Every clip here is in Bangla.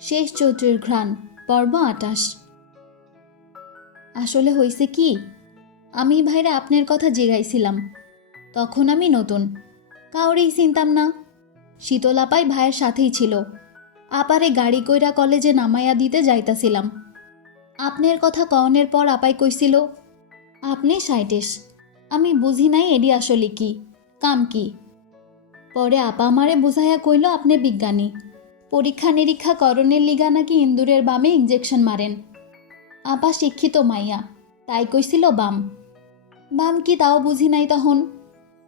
শেষ চৈত্রের ঘ্রাণ, পর্ব আটাশ। আসলে হয়েছে কি, আমি ভাইরা আপনার কথা জেগাইছিলাম, তখন আমি নতুন। কাউরেই চিনতাম না। শীতল আপাই ভাইয়ের সাথেই ছিল। আপারে গাড়ি কইরা কলেজে নামাইয়া দিতে যাইতাছিলাম। আপনার কথা কওনের পর আপাই কইছিল, আপনি সাইটেস আমি বুঝি নাই এডি আসলে কি, কাম কি? পরে আপা আমারে বুঝাইয়া কইল, আপনি বিজ্ঞানী। পরীক্ষা নিরীক্ষা করণের লিগা নাকি ইন্দুরের বামে ইঞ্জেকশন মারেন। আপা শিক্ষিত মাইয়া, তাই কইছিল বাম। বাম কি তাও বুঝি নাই তখন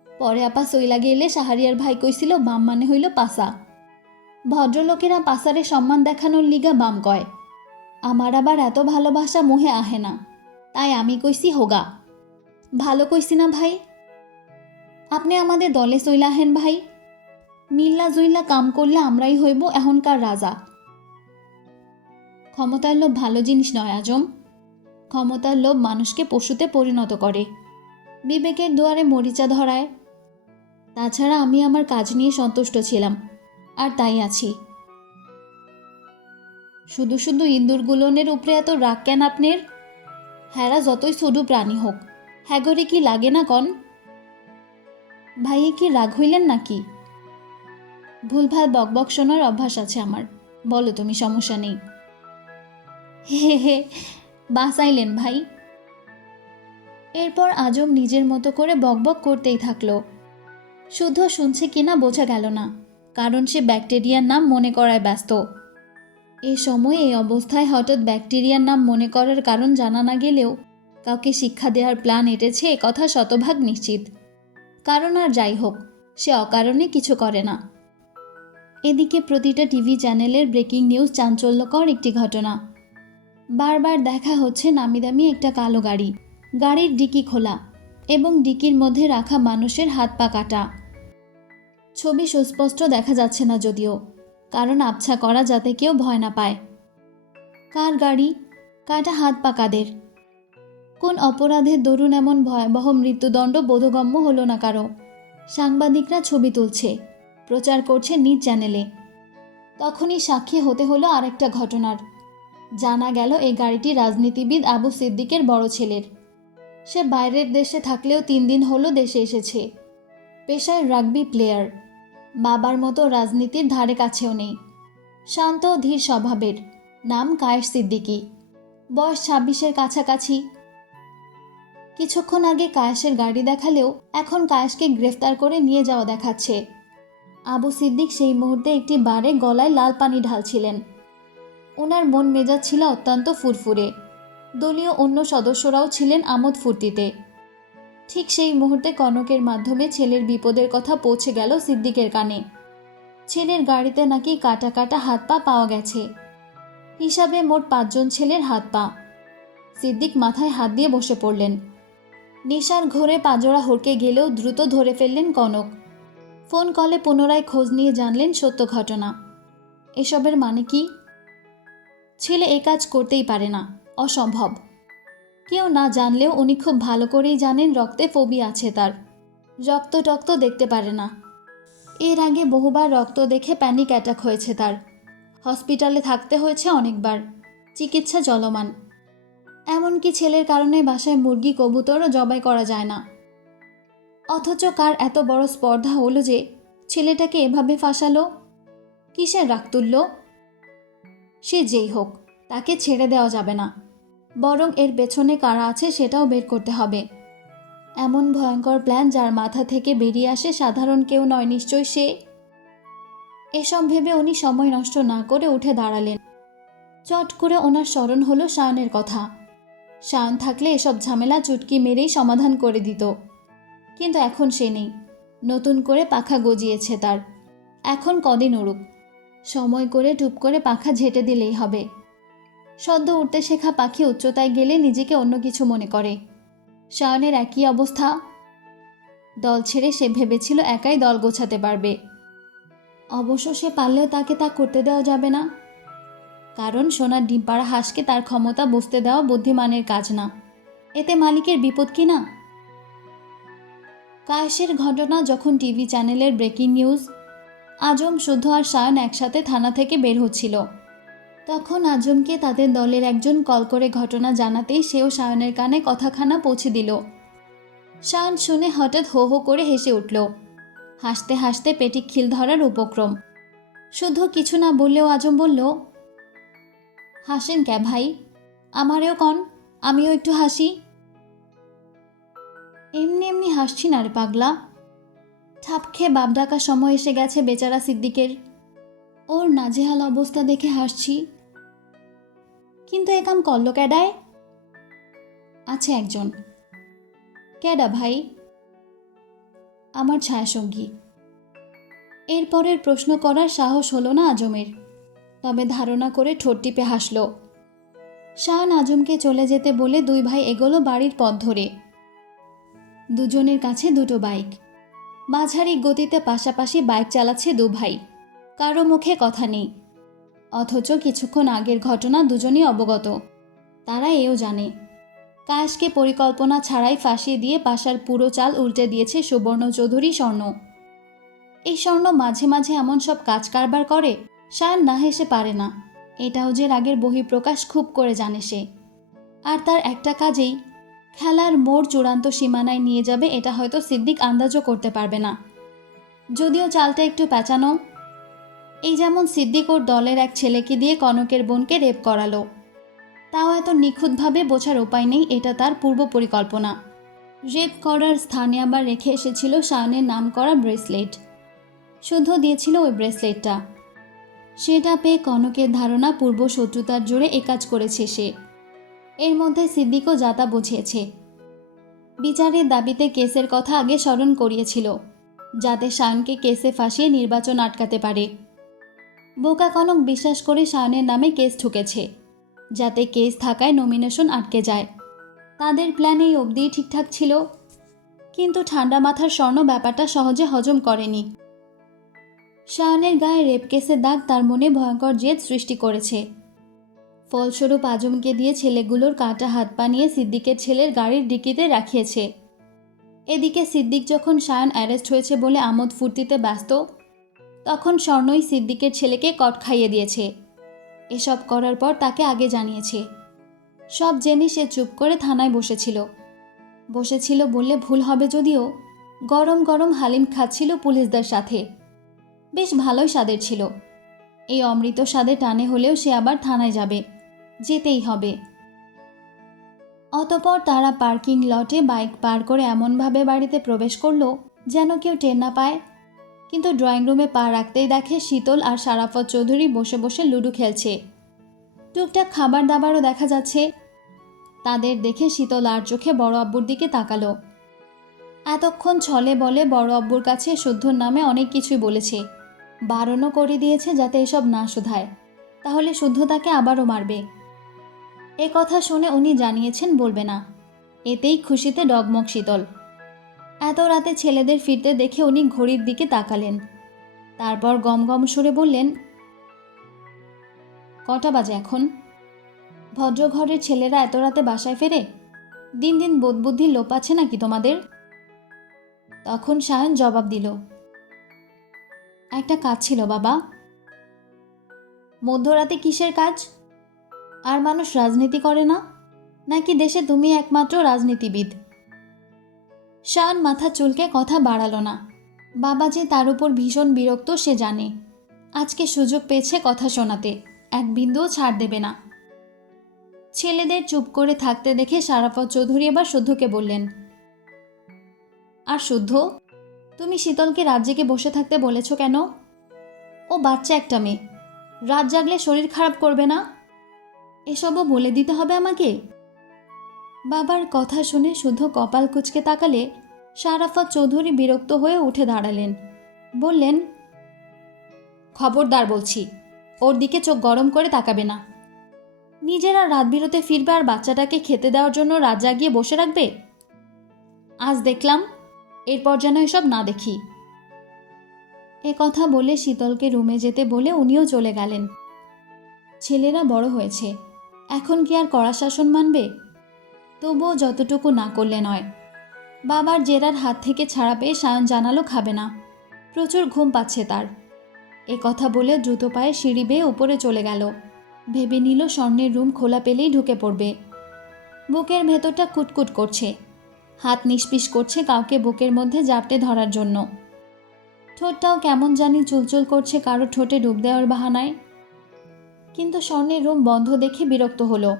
পরে আপা সইলা গেলে সাহারিয়ার ভাই কইছিল বাম মানে হইল পাসা ভদ্রলোকেরা পাসারে সম্মান দেখানোর লিগা বাম কয়। আমার আবার এত ভালোবাসা মুহে আহে না, তাই আমি কইছি হোগা। ভালো কইছি না ভাই? আপনি আমাদের দলে চইলা আহেন ভাই? মিল্লা জুইল্লা কাম করলে আমরাই হইব এখনকার রাজা। ক্ষমতার লোভ ভালো জিনিস নয় আজম। ক্ষমতার লোভ মানুষকে পশুতে পরিণত করে। বিবেকের দুয়ারে মরিচা ধরায়। তাছাড়া আমি আমার কাজ নিয়ে সন্তুষ্ট ছিলাম, আর তাই আছি। শুধু শুধু ইন্দুর ইন্দুরগুলোনের উপরে এত রাগ কেন আপনার? হ্যারা যতই শুধু প্রাণী হোক, হ্যাগরে কি লাগে না কন? ভাইয়ে কি রাগ হইলেন নাকি? ভুলভাল বকবক শোনার অভ্যাস আছে আমার। বলো তুমি, সমস্যা নেই। হে হে বাসাইলেন ভাই। এরপর আজম নিজের মতো করে বকবক করতেই থাকল। শুদ্ধ শুনছে কিনা বোঝা গেল না, কারণ সে ব্যাকটেরিয়ার নাম মনে করায় ব্যস্ত। এ সময় এই অবস্থায় হঠাৎ ব্যাকটেরিয়ার নাম মনে করার কারণ জানা না গেলেও কাউকে শিক্ষা দেওয়ার প্ল্যান এঁটেছে কথা শতভাগ নিশ্চিত। কারণ আর যাই হোক, সে অকারণে কিছু করে না। এদিকে প্রতিটা টিভি চ্যানেলের ব্রেকিং নিউজ চাঞ্চল্যকর একটি ঘটনা। বারবার দেখা হচ্ছে নামি দামি একটা কালো গাড়ি, গাড়ির ডিকি খোলা এবং ডিকির মধ্যে রাখা মানুষের হাত পা কাটা। ছবি সুস্পষ্ট দেখা যাচ্ছে না যদিও, কারণ আবছা করা যাতে কেউ ভয় না পায়। কার গাড়ি? কাটা হাত পা কাদের? কোন অপরাধের দরুন এমন ভয়াবহ মৃত্যুদণ্ড বোধগম্য হলো না কারও? সাংবাদিকরা ছবি তুলছে। প্রচার করছে নিজ চ্যানেলে। তখনই সাক্ষী হতে হলো আরেকটা ঘটনার। জানা গেল, এই গাড়িটি রাজনীতিবিদ আবু সিদ্দিকের বড় ছেলের। সে বাইরের দেশে থাকলেও তিন দিন হলো দেশে এসেছে। পেশায় রাগবি প্লেয়ার। বাবার মতো রাজনীতির ধারে কাছেও নেই। শান্ত ধীর স্বভাবের। নাম কায়েস সিদ্দিকী। বয়স ছাব্বিশের কাছাকাছি। কিছুক্ষণ আগে কায়েসের গাড়ি দেখালেও এখন কায়েসকে গ্রেফতার করে নিয়ে যাওয়া দেখাচ্ছে। আবু সিদ্দিক সেই মুহূর্তে একটি বারে গলায় লাল পানি ঢালছিলেন। ওনার মন মেজাজ ছিল অত্যন্ত ফুরফুরে। দলীয় অন্য সদস্যরাও ছিলেন আমোদ ফুর্তিতে। ঠিক সেই মুহূর্তে কনকের মাধ্যমে ছেলের বিপদের কথা পৌঁছে গেল সিদ্দিকের কানে। ছেলের গাড়িতে নাকি কাটা কাটা হাত পা পাওয়া গেছে। হিসাবে মোট পাঁচজন ছেলের হাত পা। সিদ্দিক মাথায় হাত দিয়ে বসে পড়লেন। নেশার ঘোরে পাজরা হরকে গেলেও দ্রুত ধরে ফেললেন কনক। ফোন কলে পুনরায় খোঁজ নিয়ে জানলেন সত্য ঘটনা। এসবের মানে কি? ছেলে এ কাজ করতেই পারে না। অসম্ভব। কেউ না জানলেও উনি খুব ভালো করেই জানেন রক্তে ফোবি আছে তার। রক্ত টক্ত দেখতে পারে না। এর আগে বহুবার রক্ত দেখে প্যানিক অ্যাটাক হয়েছে তার। হসপিটালে থাকতে হয়েছে অনেকবার। চিকিৎসা চলমান। এমনকি ছেলের কারণে বাসায় মুরগি, কবুতরও জবাই করা যায় না। অথচ কার এত বড় স্পর্ধা হলো যে ছেলেটাকে এভাবে ফাঁসালো? কিসের রাগ তুলল সে যেই হোক, তাকে ছেড়ে দেওয়া যাবে না। বরং এর পেছনে কারা আছে সেটাও বের করতে হবে। এমন ভয়ঙ্কর প্ল্যান যার মাথা থেকে বেরিয়ে আসে সাধারণ কেউ নয়, নিশ্চয় সে? এসব ভেবে উনি সময় নষ্ট না করে উঠে দাঁড়ালেন। চট করে ওনার স্মরণ হলো শায়নের কথা। শায়ন থাকলে এসব ঝামেলা চুটকি মেরেই সমাধান করে দিত। কিন্তু এখন সে নেই। নতুন করে পাখা গজিয়েছে তার। এখন কদিন উড়ুক। সময় করে টুপ করে পাখা ঝেঁটে দিলেই হবে। সদ্য উঠতে শেখা পাখি উচ্চতায় গেলে নিজেকে অন্য কিছু মনে করে। শায়নের একই অবস্থা। দল ছেড়ে সে ভেবেছিল একাই দল গোছাতে পারবে। অবশ্য সে পারলেও তাকে তা করতে দেওয়া যাবে না। কারণ সোনার ডিমপাড়া হাঁসকে তার ক্ষমতা বুঝতে দেওয়া বুদ্ধিমানের কাজ না। এতে মালিকের বিপদ কি না? কায়েসের ঘটনা যখন টিভি চ্যানেলের ব্রেকিং নিউজ, আজম, শুদ্ধ আর সায়ন একসাথে থানা থেকে বের হচ্ছিল। তখন আজমকে তাদের দলের একজন কল করে ঘটনা জানাতেই সেও সায়নের কানে কথাখানা পৌঁছে দিল। সায়ন শুনে হঠাৎ হো হো করে হেসে উঠল। হাসতে হাসতে পেটি খিল ধরার উপক্রম। শুধু কিছু না বললেও আজম বলল, হাসেন ক্যা ভাই? আমারেও কন? আমিও একটু হাসি। এমনি এমনি হাসছি না রে পাগলা। ঠাপ খেয়ে বাপ ডাকা সময় এসে গেছে বেচারা সিদ্দিকের। ওর নাজেহাল অবস্থা দেখে হাসছি। কিন্তু এ কাম করল ক্যাডায়? আছে একজন। ক্যাডা ভাই? আমার ছায়াসঙ্গী। এরপরের প্রশ্ন করার সাহস হলো না আজমের। তবে ধারণা করে ঠোঁট টিপে হাসল। শাহান আজমকে চলে যেতে বলে দুই ভাই এগোলো বাড়ির পথ ধরে। দুজনের কাছে দুটো বাইক। মাঝারি গতিতে পাশাপাশি বাইক চালাচ্ছে দু ভাই। কারও মুখে কথা নেই। অথচ কিছুক্ষণ আগের ঘটনা দুজনই অবগত। তারা এও জানে। কায়েসকে পরিকল্পনা ছাড়াই ফাঁসিয়ে দিয়ে পাশার পুরো চাল উল্টে দিয়েছে সুবর্ণ চৌধুরী স্বর্ণ। এই স্বর্ণ মাঝে মাঝে এমন সব কাজ কারবার করে শায়ন না হেসে পারে না। এটাও যে রাগের বহিঃপ্রকাশ খুব করে জানে সে। আর তার একটা কাজেই খেলার মোড় চূড়ান্ত সীমানায় নিয়ে যাবে, এটা হয়তো সিদ্দিক আন্দাজও করতে পারবে না। যদিও চালটা একটু প্যাঁচানো এই যেমন সিদ্দিক ওর দলের এক ছেলেকে দিয়ে কনকের বোনকে রেপ করালো। তাও এত নিখুঁতভাবে বোঝার উপায় নেই, এটা তার পূর্ব পরিকল্পনা। রেপ করার স্থানে আবার রেখে এসেছিল শায়নের নাম করা ব্রেসলেট। শুদ্ধ দিয়েছিল ওই ব্রেসলেটটা। সেটা পেয়ে কনকের ধারণা পূর্ব শত্রুতার জোরে একাজ করেছে সে। এর মধ্যে সিদ্দিকও যাতা বুঝিয়েছে। বিচারের দাবিতে কেসের কথা আগে স্মরণ করিয়েছিল, যাতে শায়নকে কেসে ফাঁসিয়ে নির্বাচন আটকাতে পারে। বোকা কনক বিশ্বাস করে শায়নের নামে কেস ঠুকেছে যাতে কেস থাকায় নমিনেশন আটকে যায়। তাদের প্ল্যান এই অবধিই ঠিকঠাক ছিল, কিন্তু ঠান্ডা মাথার স্বর্ণ ব্যাপারটা সহজে হজম করেনি। শায়নের গায়ে রেপ কেসের দাগ তার মনে ভয়ঙ্কর জেদ সৃষ্টি করেছে। ফলস্বরূপ আজমকে দিয়ে ছেলেগুলোর কাটা হাত পা নিয়ে সিদ্দিকের ছেলের গাড়ির ডিকিতে রাখিয়েছে। এদিকে সিদ্দিক যখন শায়ন অ্যারেস্ট হয়েছে বলে আমোদ ফুর্তিতে ব্যস্ত, তখন স্বর্ণই সিদ্দিকের ছেলেকে কট খাইয়ে দিয়েছে। এসব করার পর তাকে আগে জানিয়েছে। সব জেনে সে চুপ করে থানায় বসেছিল। বসেছিল বললে ভুল হবে যদিও, গরম গরম হালিম খাচ্ছিল পুলিশদের সাথে। বেশ ভালোই স্বাদের ছিল। এই অমৃত স্বাদে টানে হলেও সে আবার থানায় যাবে। যেতেই হবে। অতপর তারা পার্কিং লটে বাইক পার করে এমনভাবে বাড়িতে প্রবেশ করল যেন কেউ টের না পায়। কিন্তু ড্রয়িং রুমে পা রাখতেই দেখে শীতল আর সারাফত চৌধুরী বসে বসে লুডো খেলছে। টুকটাক খাবার দাবারও দেখা যাচ্ছে। তাদের দেখে শীতল আর চোখে বড় আব্বুর দিকে তাকালো। এতক্ষণ ছলে বলে বড় আব্বুর কাছে শুদ্ধর নামে অনেক কিছুই বলেছে। বারণও করে দিয়েছে যাতে এসব না শুধায়। তাহলে শুদ্ধ তাকে আবারও মারবে। এ কথা শুনে উনি জানিয়েছেন, বলবে না। এতেই খুশিতে ডগমগ শীতল। এত রাতে ছেলেদের ফিরতে দেখে উনি ঘড়ির দিকে তাকালেন। তারপর গম গম সুরে বললেন, কটা বাজে এখন? ভদ্রঘরের ছেলেরা এত রাতে বাসায় ফেরে? দিন দিন বোধবুদ্ধি আছে নাকি তোমাদের? তখন সায়ন জবাব দিল, একটা কাজ ছিল বাবা। মধ্যরাতে কিসের কাজ? আর মানুষ রাজনীতি করে না? নাকি দেশে তুমি একমাত্র রাজনীতিবিদ? শান মাথা চুলকে কথা বাড়ালো না। বাবা যে তার উপর ভীষণ বিরক্ত, সে জানে। আজকে সুযোগ পেয়েছে কথা শোনাতে। এক বিন্দুও ছাড় দেবে না। ছেলেদের চুপ করে থাকতে দেখে সারাফত চৌধুরী এবার শুদ্ধকে বললেন, আর শুদ্ধ, তুমি শীতলকে জেগে বসে থাকতে বলেছ কেন? ও বাচ্চা একটা মেয়ে। রাত জাগলে শরীর খারাপ করবে না? এসবও বলে দিতে হবে আমাকে? বাবার কথা শুনে শুদ্ধ কপাল কুচকে তাকালে সারাফত চৌধুরী বিরক্ত হয়ে উঠে দাঁড়ালেন। বললেন, খবরদার বলছি, ওর দিকে চোখ গরম করে তাকাবে না। নিজেরা রাত বিরতে ফিরবে আর বাচ্চাটাকে খেতে দেওয়ার জন্য রাত জাগিয়ে বসে রাখবে? আজ দেখলাম, এরপর যেন এসব না দেখি। এ কথা বলে শীতলকে রুমে যেতে বলে উনিও চলে গেলেন। ছেলেরা বড় হয়েছে। এখন কি আর কড়া শাসন মানবে? তবুও যতটুকু না করলে নয়। বাবার জেরার হাত থেকে ছাড়া পেয়ে সায়ন জানালো খাবে না। প্রচুর ঘুম পাচ্ছে তার। এ কথা বলে দ্রুত পায়ে সিঁড়ি বেয়ে উপরে চলে গেল। ভেবে নিল স্বর্ণের রুম খোলা পেলেই ঢুকে পড়বে। বুকের ভেতরটা কুটকুট করছে। হাত নিষ্পিস করছে কাউকে বুকের মধ্যে জাপটে ধরার জন্য। ঠোঁটটাও কেমন জানি চুলচুল করছে কারও ঠোঁটে ডুব দেওয়ার বাহানায়। কিন্তু স্বর্ণের রুম বন্ধ দেখে বিরক্ত হলো।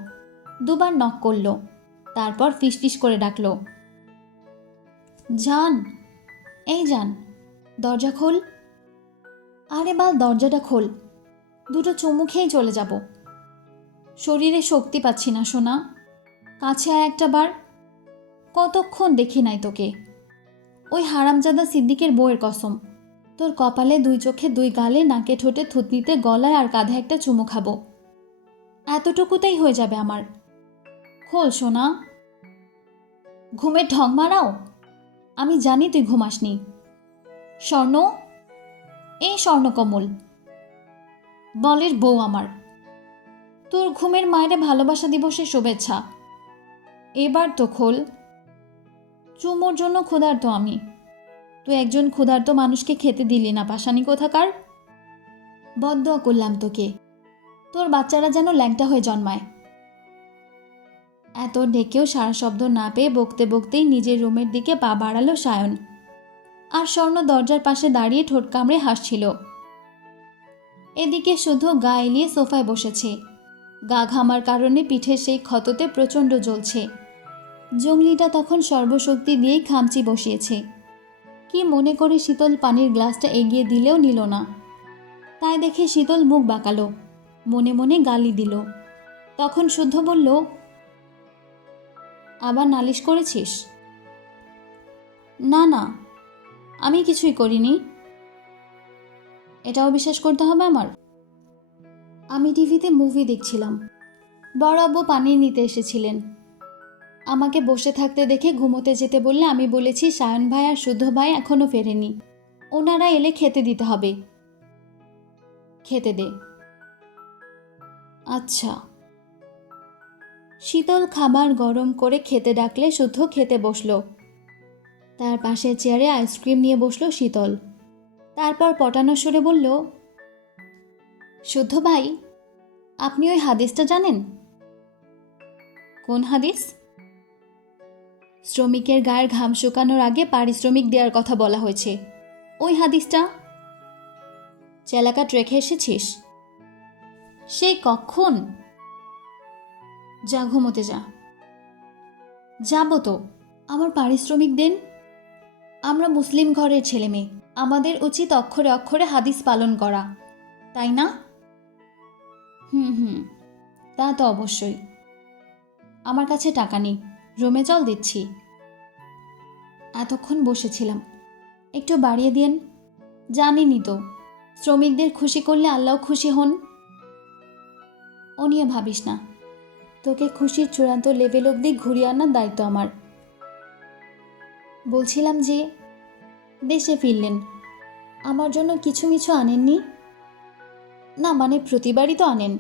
দুবার নক করল। তারপর ফিসফিস করে ডাকলো। যান এই যান দরজা খোল। আরে বাল, দরজাটা খোল। দুটো চুমু খেয়েই চলে যাব। শরীরে শক্তি পাচ্ছি না, সোনা। কাছে আয় একটা বার। কতক্ষণ দেখি নাই তোকে। ওই হারামজাদা সিদ্দিকের বউয়ের কসম। তোর কপালে দুই চোখে দুই গালে, নাকে ঠোঁটে থুতনিতে গলায় আর কাঁধে একটা চুমু খাব। এতটুকুতেই হয়ে যাবে আমার। খোল, সোনা। ঘুমের ঢং মারাও? আমি জানি তুই ঘুমাসনি। স্বর্ণ? এই স্বর্ণকমল। বলের বউ আমার। তোর ঘুমের মায়েরে ভালোবাসা দিবসের শুভেচ্ছা। এবার তো খোল। চুমোর জন্য ক্ষুধার্ত আমি। তুই একজন ক্ষুধার্ত মানুষকে খেতে দিলি না পাশানি কোথাকার? বদ্ধ করলাম তোকে। তোর বাচ্চারা যেন ল্যাংটা হয়ে জন্মায়। এত ডেকেও সারা শব্দ না পেয়ে বকতে বকতেই নিজের রুমের দিকে পা বাড়ালো সায়ন। আর স্বর্ণ দরজার পাশে দাঁড়িয়ে ঠোঁট কামড়ে হাসছিল। এদিকে শুধু গা এলিয়ে সোফায় বসেছে। গা ঘামার কারণে পিঠের সেই ক্ষততে প্রচণ্ড জ্বলছে। জঙ্গলিটা তখন সর্বশক্তি দিয়েই খামচি বসিয়েছে। কি মনে করে শীতল পানির গ্লাসটা এগিয়ে দিলেও নিল না। তাই দেখে শীতল মুখ বাঁকালো, মনে মনে গালি দিল। তখন শুদ্ধ বলল, আবার নালিশ করেছিস? না না, আমি কিছুই করিনি। এটাও বিশ্বাস করতে হবে আমার? আমি টিভিতে মুভি দেখছিলাম। বড় আব্বু পানি নিতে এসেছিলেন। আমাকে বসে থাকতে দেখে ঘুমোতে যেতে বললে আমি বলেছি, সায়ন ভাই আর শুদ্ধ ভাই এখনও ফেরেনি। ওনারা এলে খেতে দিতে হবে। খেতে দে। আচ্ছা। শীতল খাবার গরম করে খেতে ডাকলে শুদ্ধ খেতে বসল। তার পাশে চেয়ারে আইসক্রিম নিয়ে বসল শীতল। তারপর পটানো সুরে বলল, শুদ্ধ ভাই, আপনি ওই হাদিসটা জানেন? কোন হাদিস? শ্রমিকের গায়ের ঘাম শুকানোর আগে পারিশ্রমিক দেওয়ার কথা বলা হয়েছে। ওই হাদিসটা? চেলাকাট রেখে এসেছিস? সেই কখন? যা ঘুমোতে যা। যাব তো। আমার পারিশ্রমিক দেন। আমরা মুসলিম ঘরের ছেলে মেয়ে। আমাদের উচিত অক্ষরে অক্ষরে হাদিস পালন করা। তাই না? হুম হুম। তা তো অবশ্যই। আমার কাছে টাকা নেই। রুমে জল দিচ্ছি। এতক্ষণ বসেছিলাম। একটু বাড়িয়ে দিন জানিনি তো, শ্রমিকদের খুশি করলে আল্লাহ খুশি হন। ও নিয়ে ভাবিস না, তোকে খুশির চূড়ান্ত লেভেল অবধি ঘুরিয়ে আনার দায়িত্ব আমার। বলছিলাম যে, দেশে ফিরলেন। আমার জন্য কিছু কিছু আনেননি? না মানে প্রতিবারই তো আনেন।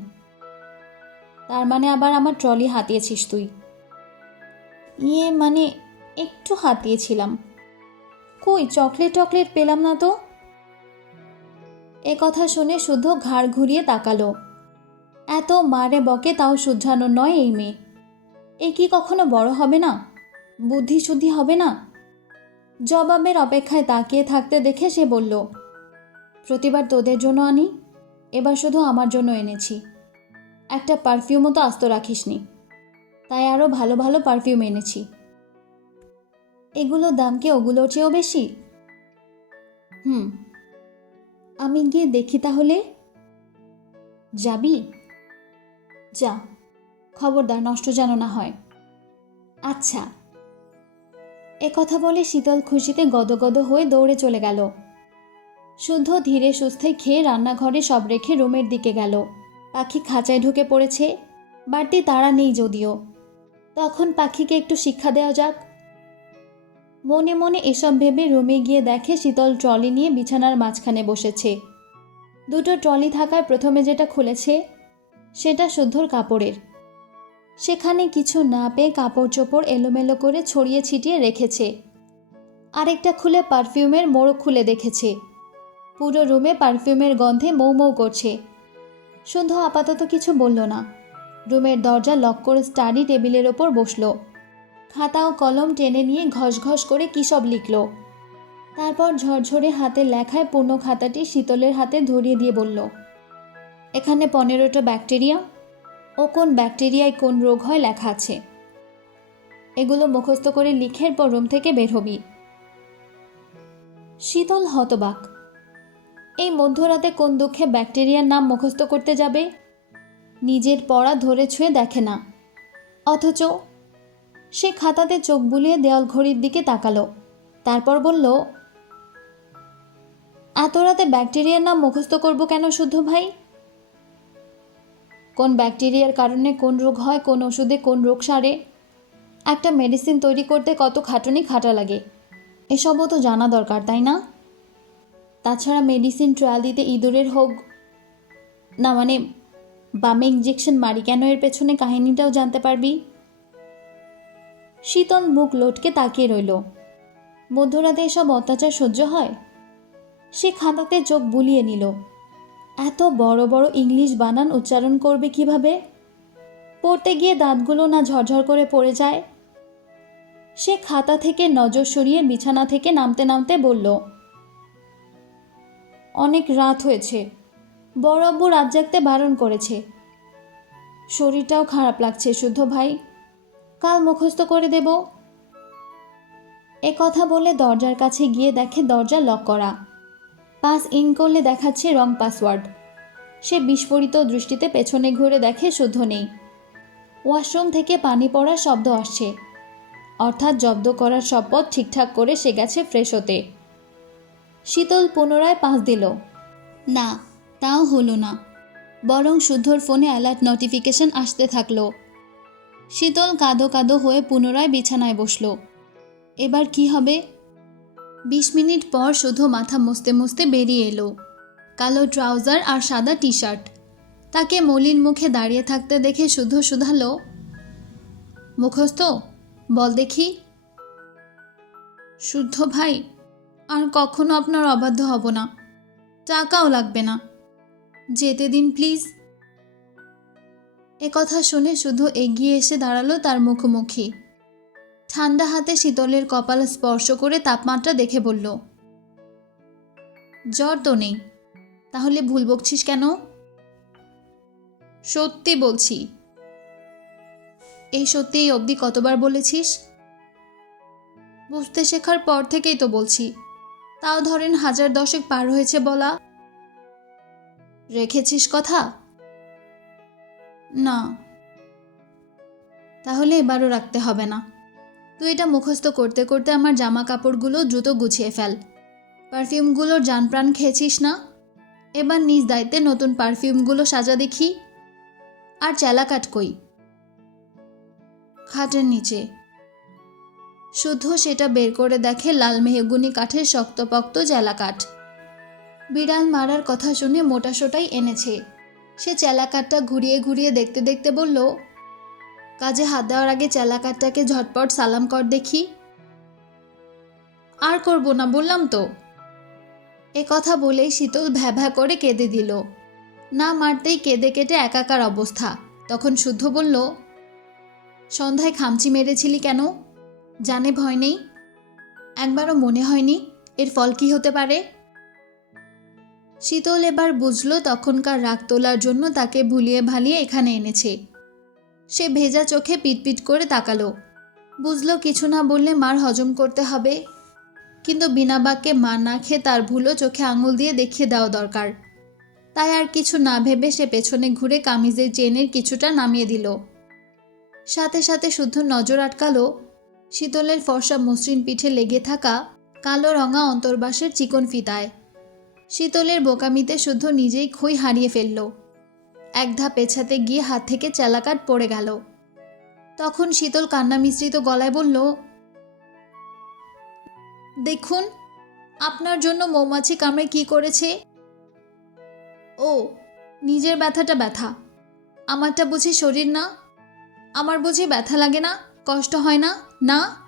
তার মানে আবার আমার ট্রলি হাতিয়েছিস তুই। ইয়ে মানে একটু হাতিয়েছিলাম। কই চকলেট টকলেট পেলাম না তো? এ কথা শুনে শুধু ঘাড় ঘুরিয়ে তাকালো। এত মারে বকে তাও শুধরানো নয় এই মেয়ে। এ কি কখনো বড় হবে না? বুদ্ধি শুদ্ধি হবে না? জবাবের অপেক্ষায় তাকিয়ে থাকতে দেখে সে বলল, প্রতিবার তোদের জন্য আনি, এবার শুধু আমার জন্য এনেছি। একটা পারফিউমও তো আস্ত রাখিসনি। তাই আরও ভালো ভালো পারফিউম এনেছি। এগুলো দাম কি ওগুলোর চেয়েও বেশি? হুম। আমি গিয়ে দেখি তাহলে। যাবি? যা। খবরদার, নষ্ট যেন না হয়। আচ্ছা। এ কথা বলে শীতল খুশিতে গদগদ হয়ে দৌড়ে চলে গেল। শুদ্ধ, ধীরে, সুস্থে খেয়ে রান্নাঘরে সব রেখে রুমের দিকে গেল। পাখি খাঁচায় ঢুকে পড়েছে। বাড়তি তাড়া নেই যদিও। তখন পাখিকে একটু শিক্ষা দেওয়া যাক। মনে মনে এসব ভেবে রুমে গিয়ে দেখে শীতল ট্রলি নিয়ে বিছানার মাঝখানে বসেছে। দুটো ট্রলি থাকায় প্রথমে যেটা খুলেছে, সেটা শুদ্ধর কাপড়ের। সেখানে কিছু না পেয়ে কাপড় চোপড় এলোমেলো করে ছড়িয়ে ছিটিয়ে রেখেছে। আরেকটা খুলে পারফিউমের মোড়ক খুলে দেখেছে। পুরো রুমে পারফিউমের গন্ধে মৌ মৌ করছে। শুদ্ধ আপাতত কিছু বলল না। রুমের দরজা লক করে স্টাডি টেবিলের ওপর বসল। খাতা ও কলম টেনে নিয়ে ঘস ঘস করে কী সব লিখল। তারপর ঝরঝরে হাতে লেখায় পূর্ণ খাতাটি শীতলের হাতে ধরিয়ে দিয়ে বলল, এখানে পনেরোটা ব্যাকটেরিয়া ও কোন ব্যাকটেরিয়ায় কোন রোগ হয় লেখা আছে। এগুলো মুখস্থ করে লিখের পর রুম থেকে বের হবি। শীতল হতবাক, এই মধ্যরাতে কোন দুঃখে ব্যাকটেরিয়ার নাম মুখস্থ করতে যাবে? নিজের পড়া ধরে ছুঁয়ে দেখে না। অথচ সে খাতাতে চোখ বুলিয়ে দেওয়াল ঘড়ির দিকে তাকালো। তারপর বলল, এত রাতে ব্যাকটেরিয়ার নাম মুখস্থ করব কেন শুদ্ধ ভাই? কোন ব্যাকটেরিয়ার কারণে কোন রোগ হয়, কোন ওষুধে কোন রোগ সারে? একটা মেডিসিন তৈরি করতে কত খাটুনি খাটা লাগে। এসবও তো জানা দরকার, তাই না? তাছাড়া মেডিসিন ট্রায়াল দিতে ইঁদুরের হোক না মানে বামে ইঞ্জেকশন মারি, কেন এর পেছনে কাহিনীটাও জানতে পারবি? শীতল মুখ লটকে তাকিয়ে রইল। মধ্যরাতে এসব অত্যাচার সহ্য হয়? সে খাতাতে চোখ বুলিয়ে নিল। এত বড় বড় ইংলিশ বানান উচ্চারণ করবে কীভাবে? পড়তে গিয়ে দাঁতগুলো না ঝরঝর করে পড়ে যায়? সে খাতা থেকে নজর সরিয়ে বিছানা থেকে নামতে নামতে বলল, অনেক রাত হয়েছে। বড় আব্বু রাত জাগতে বারণ করেছে। শরীরটাও খারাপ লাগছে, শুদ্ধ ভাই। কাল মুখস্থ করে দেব। এ কথা বলে দরজার কাছে গিয়ে দেখে দরজা লক করা। পাস ইন করলে দেখাচ্ছে রং পাসওয়ার্ড। সে বিস্ফোরিত দৃষ্টিতে পেছনে ঘুরে দেখে শুদ্ধ নেই। ওয়াশরুম থেকে পানি পড়ার শব্দ আসছে। অর্থাৎ জব্দ করার সব পথ ঠিকঠাক করে সে গেছে ফ্রেশ হতে। শীতল পুনরায় পাঁচ দিল। না তাও হলো না। বরং শুদ্ধর ফোনে অ্যালার্ট নোটিফিকেশন আসতে থাকল। শীতল কাঁদো কাঁদো হয়ে পুনরায় বিছানায় বসল। এবার কি হবে? বিশ মিনিট পর শুধু মাথা মুছতে মুছতে বেরিয়ে এলো। কালো ট্রাউজার আর সাদা টি শার্ট তাকে মলিন মুখে দাঁড়িয়ে থাকতে দেখে শুধু শুধালো, মুখস্থ? বল দেখি। শুদ্ধ ভাই, আর কখনো আপনার অবাধ্য হব না। টাকাও লাগবে না। যেতে দিন, প্লিজ। এ কথা শুনে শুধু এগিয়ে এসে দাঁড়াল তার মুখোমুখি। ঠান্ডা হাতে শীতলের কপাল স্পর্শ করে তাপমাত্রা দেখে বলল, জ্বর তো নেই, তাহলে ভুল বকছিস কেন? সত্যি বলছি। এই সত্যি এই অবধি কতবার বলেছিস? বুঝতে শেখার পর থেকেই তো বলছি। তাও ধরেন হাজার দশেক পার হয়েছে বলা। রেখেছিস কথা? না। তাহলে এবারও রাখতে হবে না। তুই এটা মুখস্থ করতে করতে আমার জামা কাপড়গুলো দ্রুত গুছিয়ে ফেল। পারফিউমগুলোর যান প্রাণ খেয়েছিস না? এবার নিজ দায়িত্বে নতুন পারফিউমগুলো সাজা দেখি। আর চেলাকাট কই? খাটের নিচে। শুদ্ধ সেটা বের করে দেখে লাল মেহগুনি কাঠের শক্তপক্ত চেলাকাঠ বিড়াল মারার কথা শুনে মোটাসোটাই এনেছে। সে চেলাকাঠটা ঘুরিয়ে ঘুরিয়ে দেখতে দেখতে বলল, কাজে হাত দেওয়ার আগে চেলাকাঠটাকে ঝটপট সালাম কর দেখি। আর করব না, বললাম তো। এ কথা বলেই শীতল ভ্যা ভ্যা করে কেঁদে দিল। না মারতেই কেঁদে কেটে একাকার অবস্থা। তখন শুদ্ধ বলল, সন্ধ্যায় খামচি মেরেছিলি কেন? জানে ভয় নেই? একবারও মনে হয়নি? এর ফল কি হতে পারে? শীতল এবার বুঝল তখনকার রাগ তোলার জন্য তাকে ভুলিয়ে ভালিয়ে এখানে এনেছে। সে ভেজা চোখে পিটপিট করে তাকালো। বুঝলো কিছু না বললে মার হজম করতে হবে। কিন্তু বিনা বাক্যে মা না খেয়ে তার ভুলো চোখে আঙুল দিয়ে দেখিয়ে দেওয়া দরকার। তাই আর কিছু না ভেবে সে পেছনে ঘুরে কামিজের চেনের কিছুটা নামিয়ে দিল। সাথে সাথে শুদ্ধ নজর আটকালো। শীতলের ফর্সা মসৃণ পিঠে লেগে থাকা কালো রঙা অন্তর্বাসের চিকন ফিতায়। শীতলের বোকামিতে শুদ্ধ নিজেই খই হারিয়ে ফেলল। এক ধাপ পেছাতে গিয়ে হাত থেকে চেলাকাট পড়ে গেল। তখন শীতল কান্না মিশ্রিত গলায় বলল, দেখুন, আপনার জন্য মৌমাছি কামড়ে কি করেছে? ও, নিজের ব্যথাটা ব্যথা। আমারটা বুঝি শরীর না? আমার বুঝি ব্যথা লাগে না? কষ্ট হয় না? না?